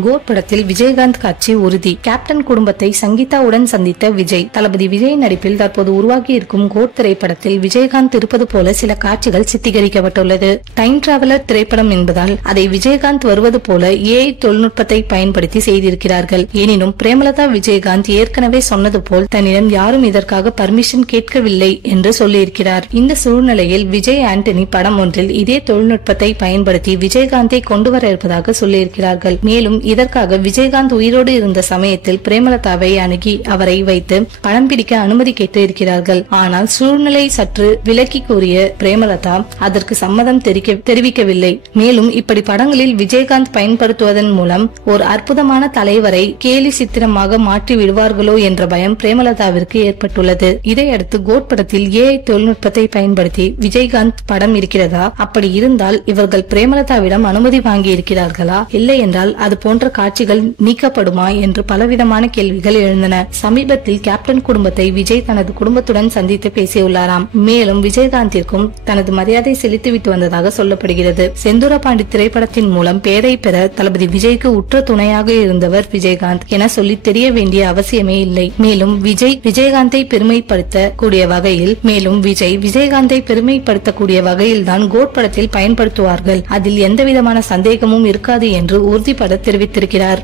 Code படத்தில் விஜயகாந்த் காட்சி உறுதி. கேப்டன் குடும்பத்தை சங்கீதாவுடன் சந்தித்த விஜய். தளபதி விஜய் நடிப்பில் தற்போது உருவாகி இருக்கும் கோட் திரைப்படத்தில் விஜயகாந்த் இருப்பது போல சில காட்சிகள் சித்தரிக்கப்பட்டுள்ளது. டைம் டிராவலர் திரைப்படம் என்பதால் அதை விஜயகாந்த் வருவது போல AI தொழில்நுட்பத்தை பயன்படுத்தி செய்திருக்கிறார்கள். எனினும் பிரேமலதா விஜயகாந்த் ஏற்கனவே சொன்னது போல் தன்னிடம் யாரும் இதற்காக பர்மிஷன் கேட்கவில்லை என்று சொல்லியிருக்கிறார். இந்த சூழ்நிலையில் விஜய் ஆண்டனி படம் ஒன்றில் இதே தொழில்நுட்பத்தை பயன்படுத்தி விஜயகாந்தை கொண்டு வர இருப்பதாக சொல்லியிருக்கிறார்கள். மேலும் இதற்காக விஜயகாந்த் உயிரோடு இருந்த சமயத்தில் பிரேமலதாவை அணுகி அவரை வைத்து படம் பிடிக்க அனுமதி கேட்டு இருக்கிறார்கள். ஆனால் சூழ்நிலை சற்று விலக்கி கூறிய பிரேமலதா அதற்கு சம்மதம் தெரிவிக்கவில்லை. மேலும் இப்படி படங்களில் விஜயகாந்த் பயன்படுத்துவதன் மூலம் ஒரு அற்புதமான தலைவரை கேலி சித்திரமாக மாற்றி விடுவார்களோ என்ற பயம் பிரேமலதாவிற்கு ஏற்பட்டுள்ளது. இதையடுத்து கோட் படத்தில் AI தொழில்நுட்பத்தை பயன்படுத்தி விஜயகாந்த் படம் இருக்கிறதா? அப்படி இருந்தால் இவர்கள் பிரேமலதாவிடம் அனுமதி வாங்கி இருக்கிறார்களா? இல்லை என்றால் அது போன்ற காட்சிகள் நீக்கப்படுமா என்று பலவிதமான கேள்விகள் எழுந்தன. சமீபத்தில் கேப்டன் குடும்பத்தை விஜய் தனது குடும்பத்துடன் சந்தித்து பேசியுள்ளாராம். மேலும் விஜயகாந்திற்கும் தனது மரியாதை செலுத்திவிட்டு வந்ததாக சொல்லப்படுகிறது. செந்தூர பாண்டி திரைப்படத்தின் மூலம் பெயரை பெற தளபதி விஜய்க்கு உற்ற துணையாக இருந்தவர் விஜயகாந்த் என சொல்லி தெரிய வேண்டிய அவசியமே இல்லை. மேலும் விஜயகாந்தை பெருமைப்படுத்தக்கூடிய வகையில் தான் கோட் படத்தில் பயன்படுத்துவார்கள். அதில் எந்தவிதமான சந்தேகமும் இருக்காது என்று உறுதிபட தெரிவித்திருக்கிறார்.